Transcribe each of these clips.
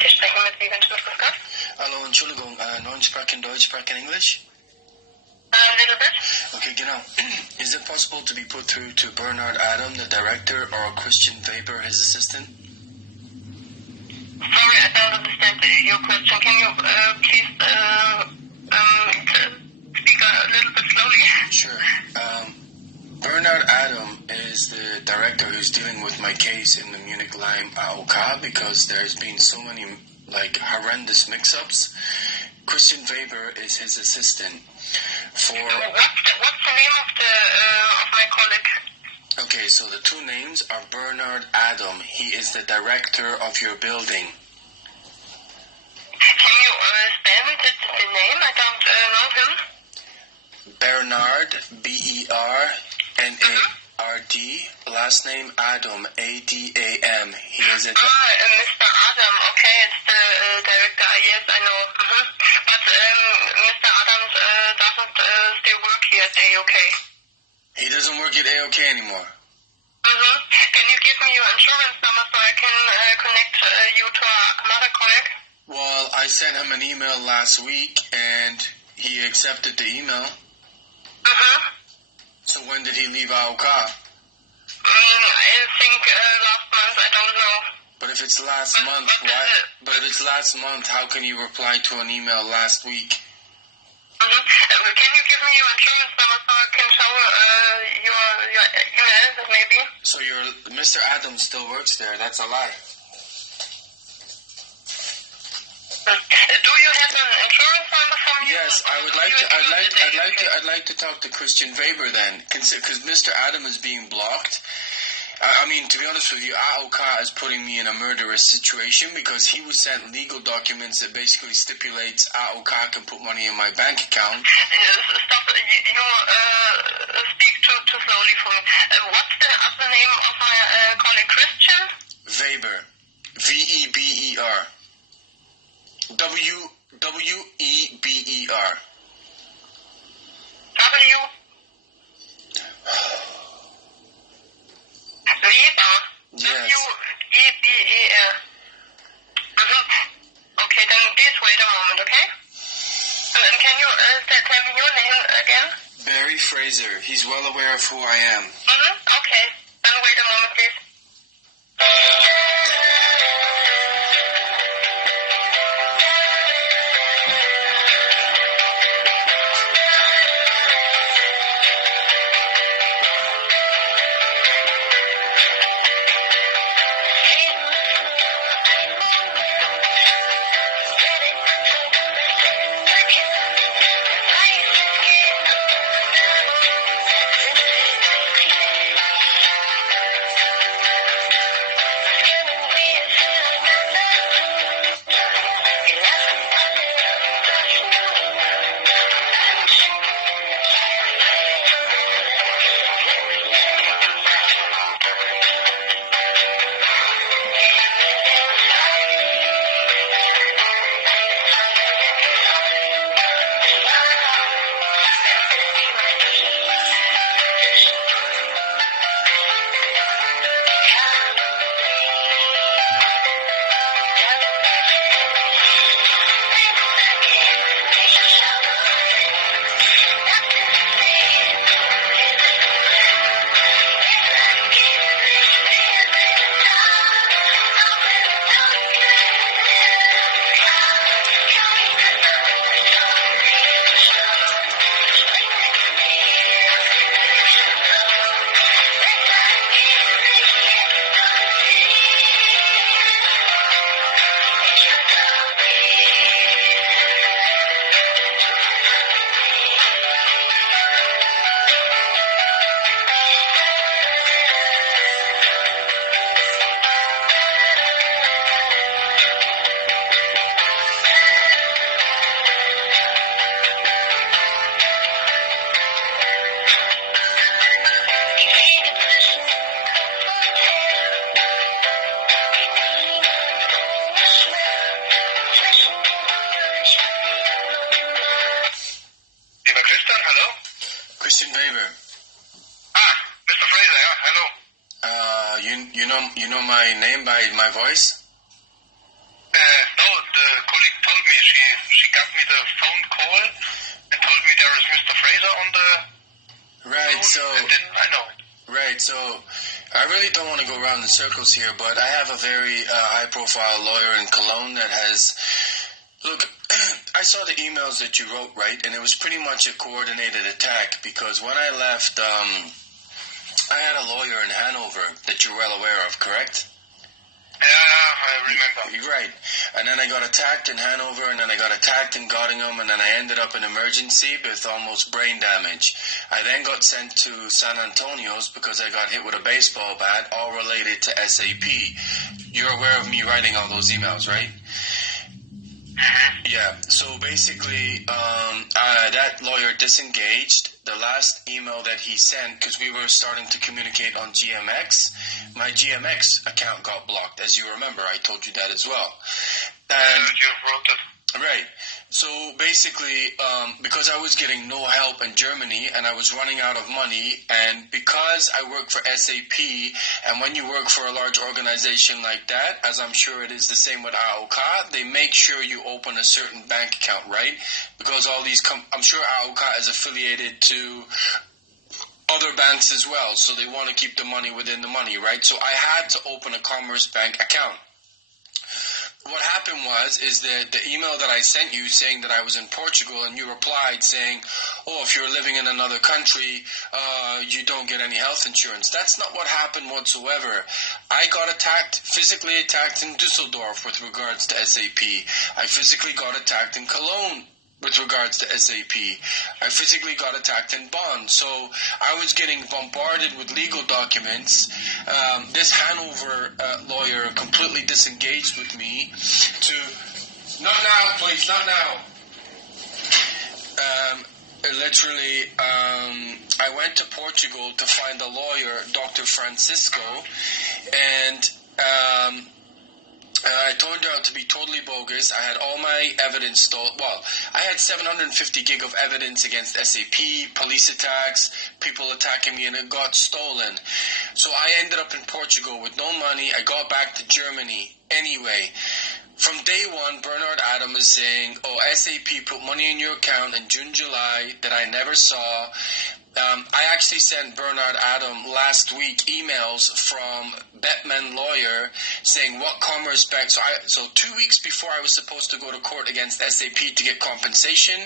Sie sprechen mit Egocentric, grüß Gott. Hallo, Entschuldigung, neuen sprechen Deutsch, sprechen English? A little bit. Okay, genau. Is it possible to be put through to Bernard Adam, the director, or Christian Weber, his assistant? Sorry, I don't understand your question. Can you please speak a little bit slowly? Sure. Bernard Adam is the director who's dealing with my case in the Munich Lyme AOK because there's been so many horrendous mix-ups. Christian Weber is his assistant. What's the name of my colleague? Okay, so the two names are Bernard Adam. He is the director of your building. Can you spell the name? I don't know him. Bernard, B-E-R-N-A-R-D, last name Adam, A-D-A-M. He is a... Mr. Adam, okay, it's the director, yes, I know. But Mr. Adams doesn't still work here at AOK. He doesn't work at AOK anymore? Can you give me your insurance number so I can connect you to another colleague? Well, I sent him an email last week, and he accepted the email. So when did he leave AOK? I think last month, I don't know. But if it's last month, why? But if it's last month, how can you reply to an email last week? Can you give me your insurance number so I can show your email, maybe? So Mr. Adams still works there. That's a lie. Do you have an insurance number for me? Yes, I'd like to talk to Christian Weber then, because Mr. Adam is being blocked. I mean, to be honest with you, AOK is putting me in a murderous situation because he was sent legal documents that basically stipulates AOK can put money in my bank account. Stop, you speak too slowly for me. What's the other name of my colleague, Christian? Weber. V-E-B-E-R. W-E-B-E-R. W? Weber. Yes. W-E-B-E-R. Okay, then please wait a moment, okay? And can you tell me your name again? Barry Fraser. He's well aware of who I am. Okay. Then wait a moment, please. Christian Weber. Mr. Fraser, yeah, hello. You know my name by my voice? No, the colleague told me, she got me the phone call and told me there is Mr. Fraser on the Right, phone, and then I know. Right, so I really don't want to go around in circles here, but I have a very high-profile lawyer in Cologne that has... Look, I saw the emails that you wrote, right, and it was pretty much a coordinated attack, because when I left, I had a lawyer in Hanover that you're well aware of, correct? Yeah, I remember. Right. And then I got attacked in Hanover, and then I got attacked in Göttingen, and then I ended up in emergency with almost brain damage. I then got sent to San Antonio's because I got hit with a baseball bat, all related to SAP. You're aware of me writing all those emails, right? Mm-hmm. Yeah, so basically, that lawyer disengaged. The last email that he sent, because we were starting to communicate on GMX, my GMX account got blocked, as you remember. I told you that as well. And you wrote it. Right. So basically, because I was getting no help in Germany and I was running out of money, and because I work for SAP, and when you work for a large organization like that, as I'm sure it is the same with AOK, they make sure you open a certain bank account, right? Because all these, I'm sure AOK is affiliated to other banks as well, so they want to keep the money within the money, right? So I had to open a Commerce Bank account. What happened is that the email that I sent you saying that I was in Portugal, and you replied saying, oh, if you're living in another country, you don't get any health insurance. That's not what happened whatsoever. I got attacked, physically attacked in Düsseldorf with regards to SAP. I physically got attacked in Cologne with regards to SAP. I physically got attacked in Bonn. So I was getting bombarded with legal documents. This Hanover lawyer completely disengaged with me to... Not now, please, not now. Literally, I went to Portugal to find a lawyer, Dr. Francisco, and... I turned out to be totally bogus. I had all my evidence stolen. Well, I had 750 gig of evidence against SAP, police attacks, people attacking me, and it got stolen. So I ended up in Portugal with no money. I got back to Germany anyway. From day one, Bernard Adam is saying, oh, SAP put money in your account in June, July that I never saw. I actually sent Bernard Adam last week emails from Bettman Lawyer saying what Commerce Bank... So 2 weeks before I was supposed to go to court against SAP to get compensation,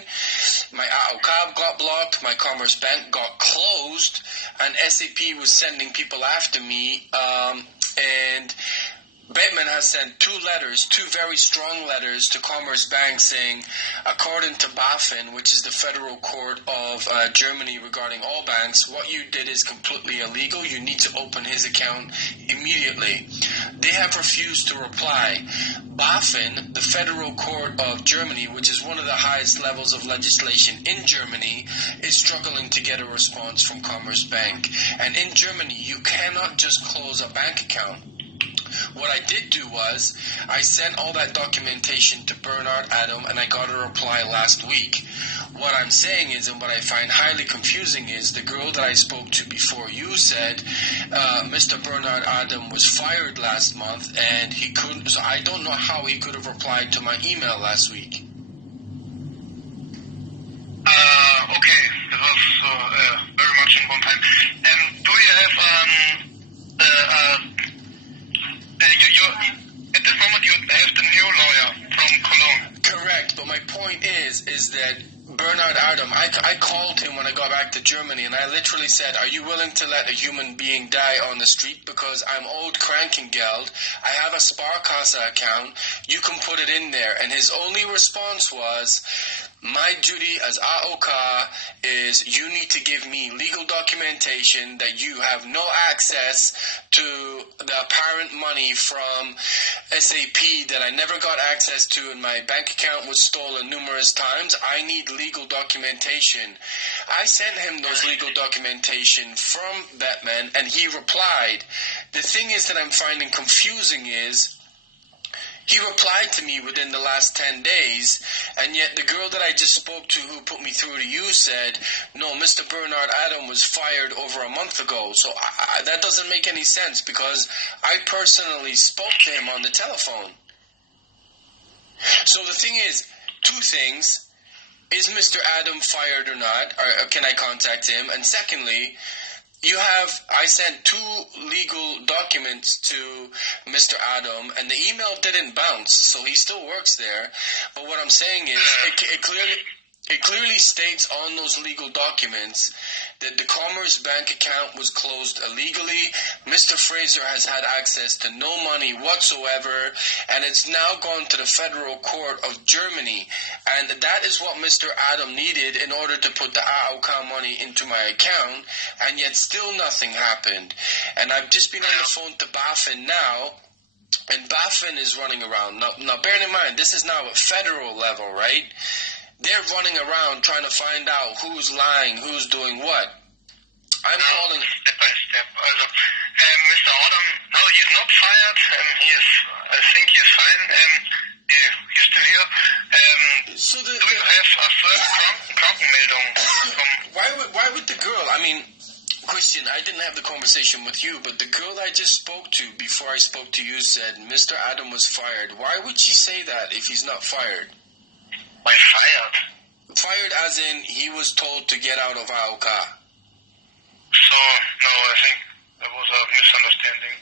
my AOK got blocked, my Commerce Bank got closed, and SAP was sending people after me, and... Bettman has sent two very strong letters to Commerce Bank saying, according to BaFin, which is the federal court of Germany regarding all banks, what you did is completely illegal. You need to open his account immediately. They have refused to reply. BaFin, the federal court of Germany, which is one of the highest levels of legislation in Germany, is struggling to get a response from Commerce Bank. And in Germany, you cannot just close a bank account. What I did do was, I sent all that documentation to Bernard Adam, and I got a reply last week. What I'm saying is, and what I find highly confusing is, the girl that I spoke to before you said, Mr. Bernard Adam was fired last month, and he couldn't, so I don't know how he could have replied to my email last week. Okay, this was very much in one time. Do you have at this moment you have the new lawyer from Cologne? Correct, but my point is that Bernard Adam, I called him when I got back to Germany, and I literally said, are you willing to let a human being die on the street? Because I'm old Krankengeld, I have a Sparkasse account, you can put it in there. And his only response was, my duty as AOK is you need to give me legal documentation that you have no access to the apparent money from SAP that I never got access to, and my bank account was stolen numerous times. I need legal documentation. I sent him those legal documentation from Batman, and he replied. The thing is that I'm finding confusing is, He replied to me within the last 10 days, and yet the girl that I just spoke to who put me through to you said, no, Mr. Bernard Adam was fired over a month ago. So that doesn't make any sense because I personally spoke to him on the telephone. So the thing is, two things. Is Mr. Adam fired or not? Or can I contact him? And secondly, I sent 2 legal documents to Mr. Adam, and the email didn't bounce, so he still works there. But what I'm saying is, it clearly states on those legal documents that the Commerce Bank account was closed illegally. Mr. Fraser has had access to no money whatsoever, and it's now gone to the Federal Court of Germany. And that is what Mr. Adam needed in order to put the AOK money into my account, and yet still nothing happened. And I've just been on the phone to BaFin now, and BaFin is running around. Now bear in mind, this is now at federal level, right? They're running around trying to find out who's lying, who's doing what. I'm calling... Step by step. Also, Mr. Adam, no, he's not fired. I think he's fine. He's still here. So do you have a first Krankenmeldung from... Why would the girl... I mean, Christian, I didn't have the conversation with you, but the girl I just spoke to before I spoke to you said Mr. Adam was fired. Why would she say that if he's not fired? By fired? Fired as in he was told to get out of AOK. So, no, I think that was a misunderstanding.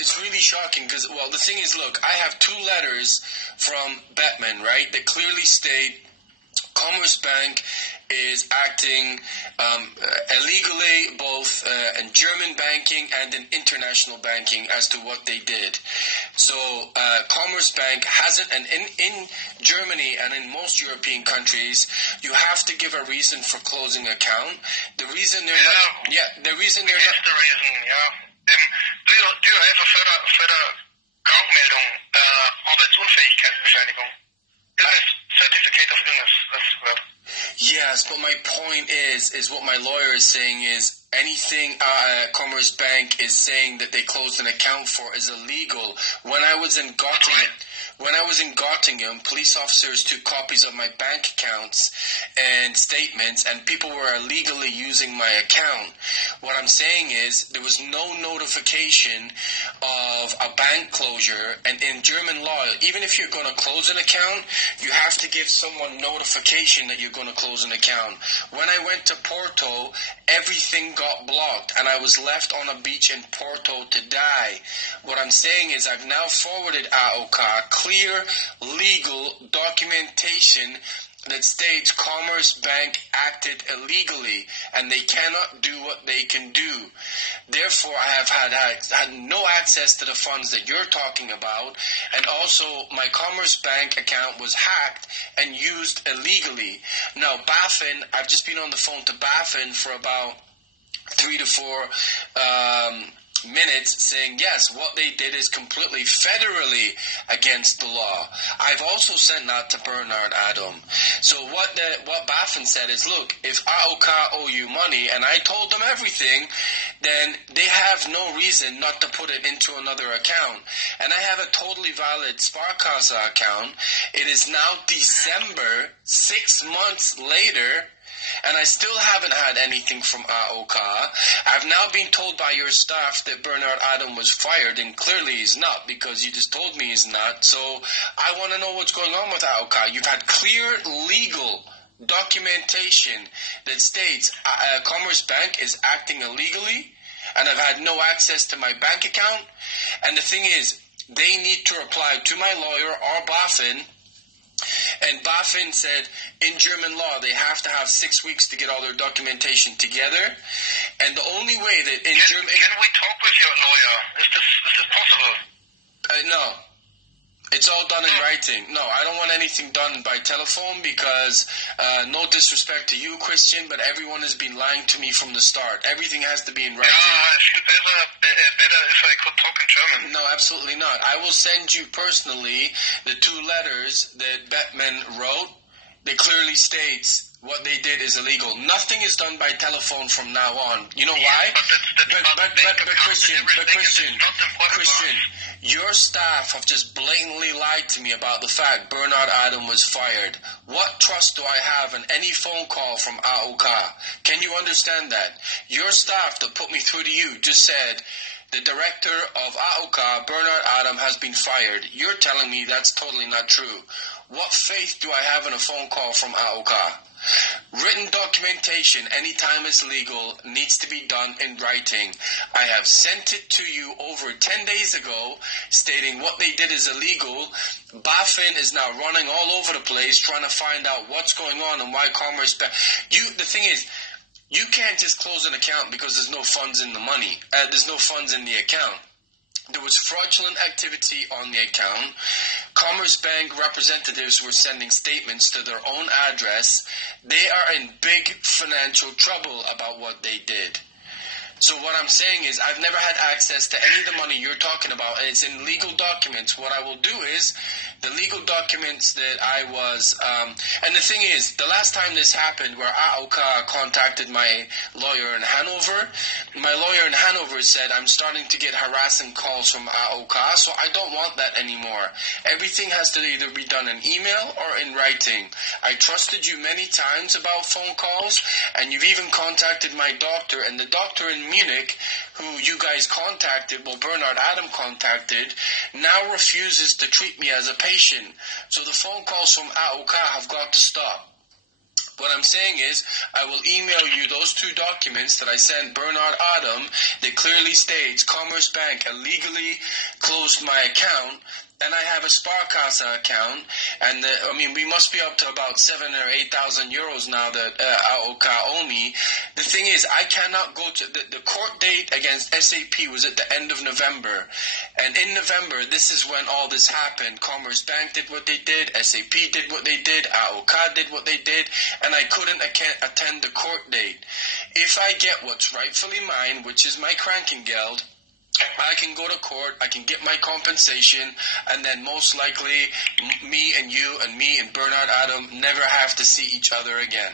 It's really shocking because, well, the thing is, look, I have 2 letters from Batman, right, that clearly state Commerce Bank is acting illegally, both in German banking and in international banking as to what they did. So Commerce Bank hasn't, and in Germany and in most European countries, you have to give a reason for closing account. The reason they're not... Yeah, the reason they're not... That's the reason, yeah. Do you have a further Krankmeldung, Arbeitsunfähigkeitsbescheinigung? Illness, certificate of illness, that's right. Yes, but my point is what my lawyer is saying is anything Commerce Bank is saying that they closed an account for is illegal. When I was in Göttingen, police officers took copies of my bank accounts and statements, and people were illegally using my account. What I'm saying is there was no notification of a bank closure, and in German law, even if you're going to close an account, you have to give someone notification that you're going to close an account. When I went to Porto, everything got blocked, and I was left on a beach in Porto to die. What I'm saying is I've now forwarded AOK clear legal documentation that states Commerce Bank acted illegally and they cannot do what they can do. Therefore, I have had no access to the funds that you're talking about, and also my Commerce Bank account was hacked and used illegally. Now, BaFin, I've just been on the phone to BaFin for about 3 to 4 minutes saying, yes, what they did is completely federally against the law. I've also sent that to Bernard Adam. So what BaFin said is, look, if AOK owe you money, and I told them everything, then they have no reason not to put it into another account. And I have a totally valid Sparkasse account. It is now December, 6 months later, and I still haven't had anything from AOK. I've now been told by your staff that Bernard Adam was fired, and clearly he's not, because you just told me he's not. So I want to know what's going on with AOK. You've had clear legal documentation that states Commerce Bank is acting illegally, and I've had no access to my bank account. And the thing is, they need to reply to my lawyer or BaFin. And BaFin said in German law they have to have 6 weeks to get all their documentation together. And the only way that in German... Can we talk with your lawyer? Is this possible? No. It's all done in writing. No, I don't want anything done by telephone because, no disrespect to you, Christian, but everyone has been lying to me from the start. Everything has to be in writing. Yeah, I feel better if I could talk in German. No, absolutely not. I will send you personally the 2 letters that Bettman wrote that clearly states what they did is illegal. Nothing is done by telephone from now on. You know why? But Christian, Your staff have just blatantly lied to me about the fact Bernard Adam was fired. What trust do I have in any phone call from AOK? Can you understand that? Your staff that put me through to you just said the director of AOK, Bernard Adam, has been fired. You're telling me that's totally not true. What faith do I have in a phone call from AOK? Written documentation, anytime it's legal, needs to be done in writing. I have sent it to you over 10 days ago, stating what they did is illegal. BaFin is now running all over the place, trying to find out what's going on and why Commerce Bank. The thing is, you can't just close an account because there's no funds in the money. There's no funds in the account. There was fraudulent activity on the account. Commerce Bank representatives were sending statements to their own address. They are in big financial trouble about what they did. So what I'm saying is I've never had access to any of the money you're talking about, and it's in legal documents. What I will do is the legal documents that I was, and the thing is, the last time this happened where AOK contacted my lawyer in Hanover, my lawyer in Hanover said, I'm starting to get harassing calls from AOK, so I don't want that anymore. Everything has to either be done in email or in writing. I trusted you many times about phone calls, and you've even contacted my doctor, and the doctor in Munich, who you guys contacted, well, Bernard Adam contacted, now refuses to treat me as a patient. So the phone calls from AOK have got to stop. What I'm saying is, I will email you those 2 documents that I sent Bernard Adam that clearly states Commerce Bank illegally closed my account, and I have a Sparkasse account, and we must be up to about 7,000 or 8,000 euros now that AOK owe me. The thing is, I cannot go to the court date against SAP was at the end of November, and in November, this is when all this happened. Commerce Bank did what they did, SAP did what they did, AOK did what they did, and I couldn't attend the court date. If I get what's rightfully mine, which is my Krankengeld, I can go to court, I can get my compensation, and then most likely me and you and me and Bernard Adam never have to see each other again.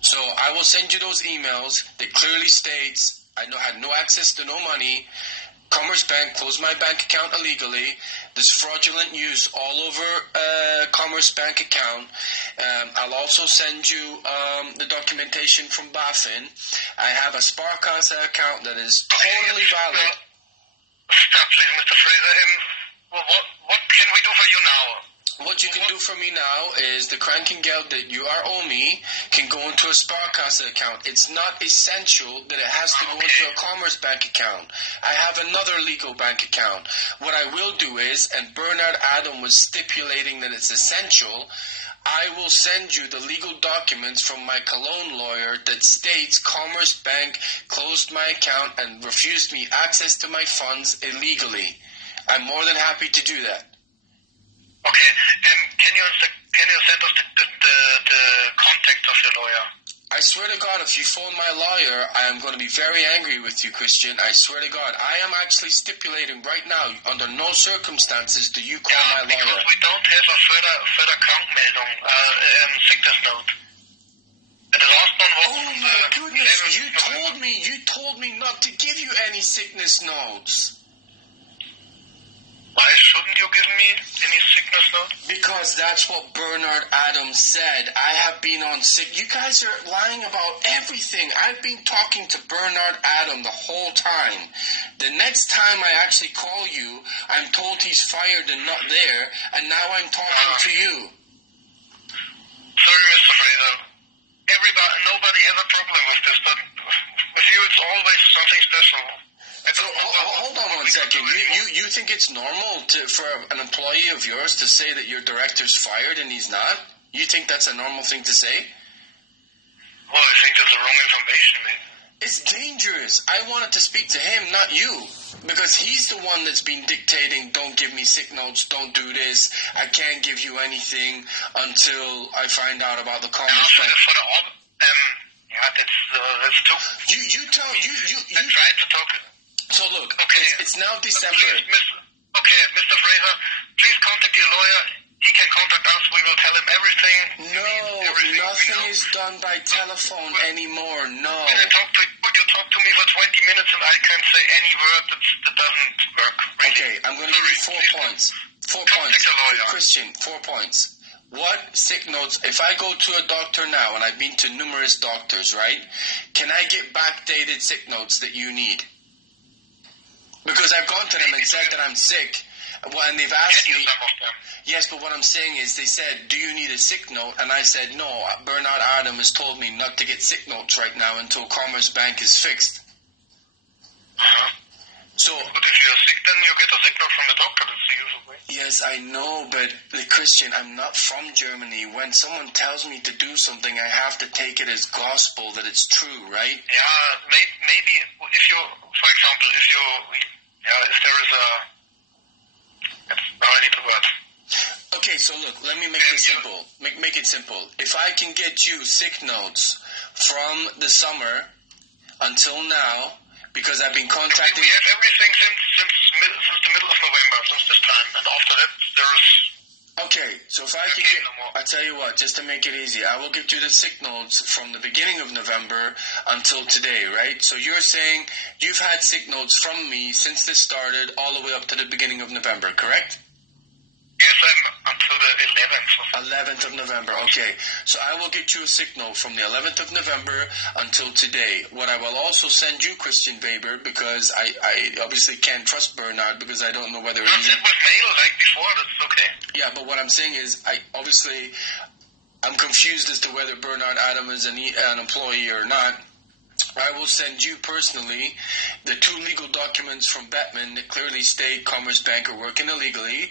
So I will send you those emails that clearly states I had no access to no money. Commerce Bank closed my bank account illegally. There's fraudulent use all over Commerce Bank account. I'll also send you the documentation from BaFin. I have a Sparkasse account that is totally valid. Stop, please, Mr. Fraser. What can we do for you now? What you can do for me now is the Krankengeld that you are owe me can go into a Sparkasse account. It's not essential that it has to go into a Commerce Bank account. I have another legal bank account. What I will do is, and Bernard Adam was stipulating that it's essential, I will send you the legal documents from my KOLN lawyer that states Commerce Bank closed my account and refused me access to my funds illegally. I'm more than happy to do that. Okay, can you send us the contact of your lawyer? I swear to God, if you phone my lawyer, I am going to be very angry with you, Christian. I swear to God. I am actually stipulating right now, under no circumstances do you call my lawyer. Because we don't have a further Krankmeldung, sickness note. And the last one was... Oh my goodness, you told me not to give you any sickness notes. Why shouldn't you give me any sickness note? Because that's what Bernard Adam said. I have been on sick. You guys are lying about everything. I've been talking to Bernard Adam the whole time. The next time I actually call you, I'm told he's fired and not there, and now I'm talking to you. Sorry, Mr. Fraser. Nobody has a problem with this, but with you it's always something special. So, hold on one second. You think it's normal for an employee of yours to say that your director's fired and he's not? You think that's a normal thing to say? Well, I think that's the wrong information, man. It's dangerous. I wanted to speak to him, not you. Because he's the one that's been dictating, don't give me sick notes, don't do this, I can't give you anything until I find out about the Commerce Bank. That's too... You I tried to talk... So look, okay. It's now December. Okay, Mr. Fraser, please contact your lawyer. He can contact us. We will tell him everything. No, nothing is done by telephone anymore. No. When I talk to you, you talk to me for 20 minutes and I can't say any word that doesn't work. Really. Okay, I'm going to give you 4 points. 4 points. Christian, 4 points. What sick notes, if I go to a doctor now, and I've been to numerous doctors, right, can I get backdated sick notes that you need? Because I've gone to them and said that I'm sick, and they've asked me, yes, but what I'm saying is, they said, do you need a sick note? And I said, no, Bernard Adam has told me not to get sick notes right now until Commerce Bank is fixed. So, but if you're sick, then you get a sick note from the doctor. That's the usual way. Yes, I know, but Christian, I'm not from Germany. When someone tells me to do something, I have to take it as gospel that it's true, right? Yeah, maybe if you, for example, if there is a, now I need the word. Okay, so look, let me make this simple. Make it simple. If I can get you sick notes from the summer until now, because I've been contacting... We have everything since the middle of November, since this time, and after that there is... Okay, so if I can get... I tell you what, just to make it easy, I will get you the sick notes from the beginning of November until today, right? So you're saying you've had sick notes from me since this started all the way up to the beginning of November, correct? Yes, I'm until the 11th. 11th of November, okay. So I will get you a sick note from the 11th of November until today. What I will also send you, Christian Weber, because I obviously can't trust Bernard because I don't know whether... Not sent with mail like before, that's okay. Yeah, but what I'm saying is, I'm confused as to whether Bernard Adam is an employee or not. I will send you personally the 2 legal documents from Bettman that clearly state Commerce Bank are working illegally.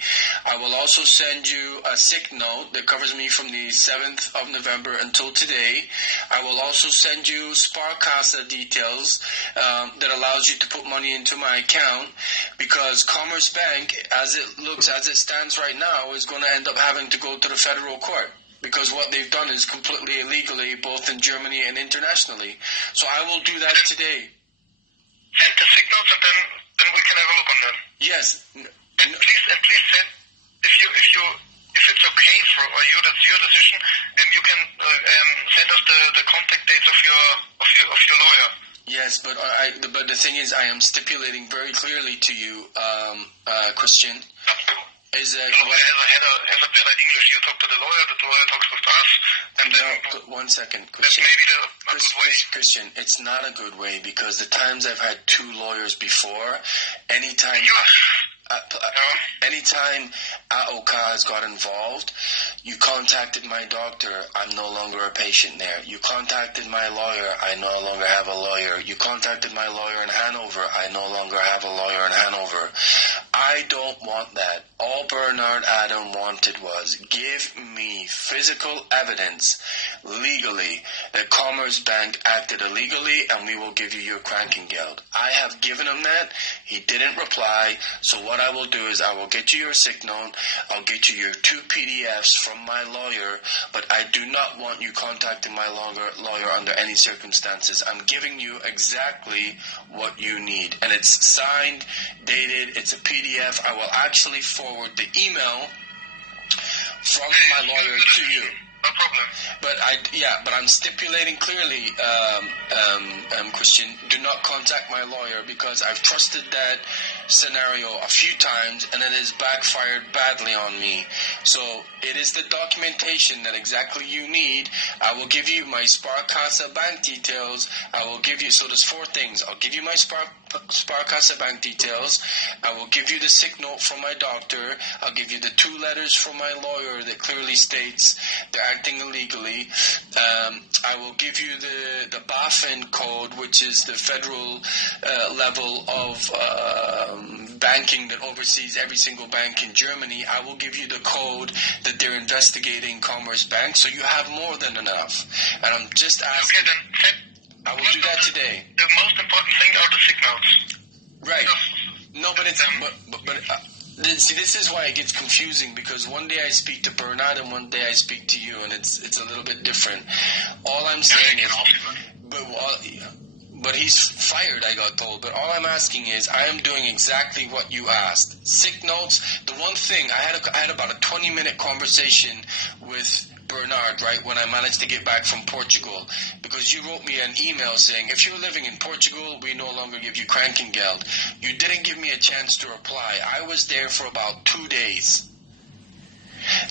I will also send you a sick note that covers me from the 7th of November until today. I will also send you Sparkasse details that allows you to put money into my account, because Commerce Bank, as it stands right now, is going to end up having to go to the federal court, because what they've done is completely illegally, both in Germany and internationally. So I will do that today. Send the signals, and then we can have a look on them. Yes. And please send, if it's okay for you, that's your decision, and you can send us the contact dates of your lawyer. Yes, but the thing is, I am stipulating very clearly to you, Christian. Is that so has a better English? You talk to the lawyer talks with us, and then... One second, Christian. That's maybe a good way. Christian, it's not a good way, because the times I've had 2 lawyers before, anytime AOK has got involved, you contacted my doctor, I'm no longer a patient there. You contacted my lawyer, I no longer have a lawyer. You contacted my lawyer in Hanover, I no longer have a lawyer in Hanover. I don't want that. All Bernard Adam wanted was, give me physical evidence legally that Commerce Bank acted illegally, and we will give you your Krankengeld. I have given him that. He didn't reply. So what I will do is I will get you your sick note. I'll get you your 2 PDFs from my lawyer, but I do not want you contacting my lawyer under any circumstances. I'm giving you exactly what you need. And it's signed, dated, it's a PDF. I will actually forward the email from my lawyer to you. No problem. But I'm stipulating clearly, Christian, do not contact my lawyer, because I've trusted that scenario a few times and it has backfired badly on me. So it is the documentation that exactly you need. I will give you my Sparkasse bank details. I will give you, so there's 4 things. I'll give you my Sparkasse bank details. I will give you the sick note from my doctor. I'll give you the 2 letters from my lawyer that clearly states they're acting illegally. I will give you the BaFin code, which is the federal level of banking that oversees every single bank in Germany. I will give you the code that they're investigating Commerce Bank, so you have more than enough. And I'm just asking... Okay, then I will do that today. The most important thing are the signals. Right. No, but it's... See, this is why it gets confusing, because one day I speak to Bernard and one day I speak to you, and it's a little bit different. All I'm saying is... But he's fired, I got told. But all I'm asking is, I am doing exactly what you asked. Sick notes. The one thing, I had about a 20-minute conversation with Bernard, right, when I managed to get back from Portugal, because you wrote me an email saying, if you're living in Portugal, we no longer give you Krankengeld. You didn't give me a chance to reply. I was there for about 2 days.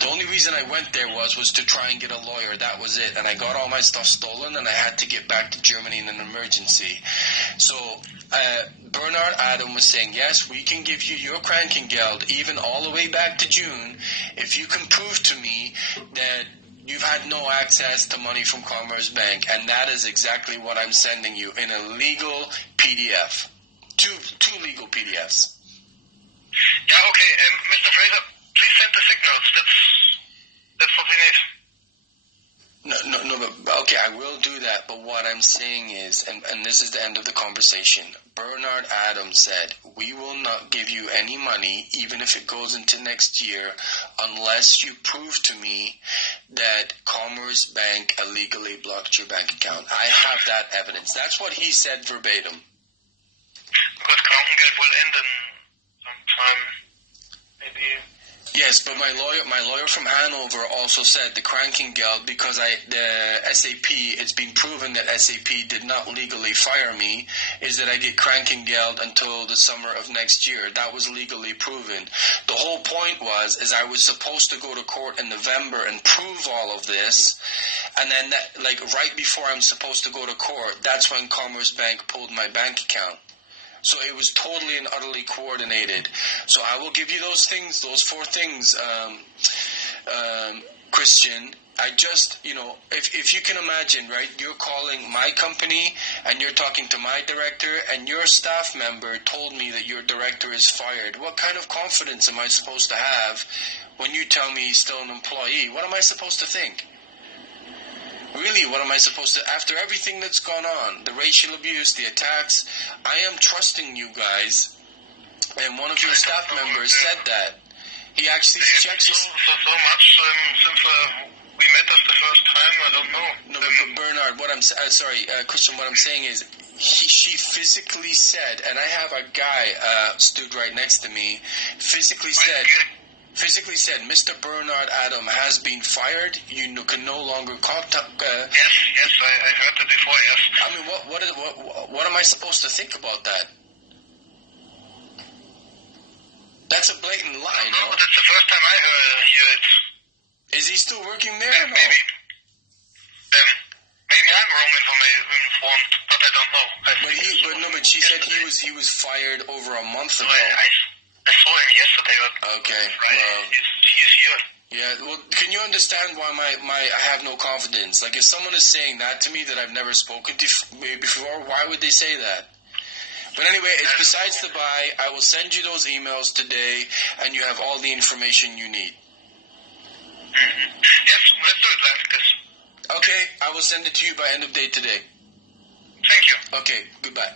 The only reason I went there was to try and get a lawyer. That was it. And I got all my stuff stolen, and I had to get back to Germany in an emergency. So Bernard Adam was saying, yes, we can give you your Krankengeld even all the way back to June if you can prove to me that you've had no access to money from Commerce Bank. And that is exactly what I'm sending you in a legal PDF. Two legal PDFs. Yeah, okay. Mr. Fraser, please send the signals. That's what we need. No, but okay, I will do that, but what I'm saying is, and this is the end of the conversation, Bernard Adams said, we will not give you any money, even if it goes into next year, unless you prove to me that Commerce Bank illegally blocked your bank account. I have that evidence. That's what he said verbatim. Because Krankengeld will end in some time, maybe. Yes, but my lawyer from Hanover also said the Krankengeld, because the SAP, it's been proven that SAP did not legally fire me, is that I get Krankengeld until the summer of next year. That was legally proven. The whole point is I was supposed to go to court in November and prove all of this, and then right before I'm supposed to go to court, that's when Commerce Bank pulled my bank account. So it was totally and utterly coordinated. So I will give you those things, those 4 things, Christian. I just, if you can imagine, right, you're calling my company and you're talking to my director and your staff member told me that your director is fired. What kind of confidence am I supposed to have when you tell me he's still an employee? What am I supposed to think? Really, what am I supposed to, after everything that's gone on, the racial abuse, the attacks, I am trusting you guys, and one of your staff members said that. He actually checks his... So much since we met us the first time, I don't know. No, but Bernard, Christian, what I'm saying is, she physically said, and I have a guy stood right next to me, physically said, Mr. Bernard Adam has been fired. You can no longer contact. Yes, I heard that before. Yes. I mean, what am I supposed to think about that? That's a blatant lie, no? That's the first time I hear it. Is he still working there? No? Maybe. Maybe I'm wrong informed, but I don't know. But she said he was fired over a month ago. I saw him yesterday. Okay. Right. Well, he's here. Yeah. Well, can you understand why I have no confidence? Like, if someone is saying that to me that I've never spoken to before, why would they say that? But anyway, it's besides the by. I will send you those emails today, and you have all the information you need. Mm-hmm. Yes, let's do it like this. Okay, I will send it to you by end of day today. Thank you. Okay, goodbye.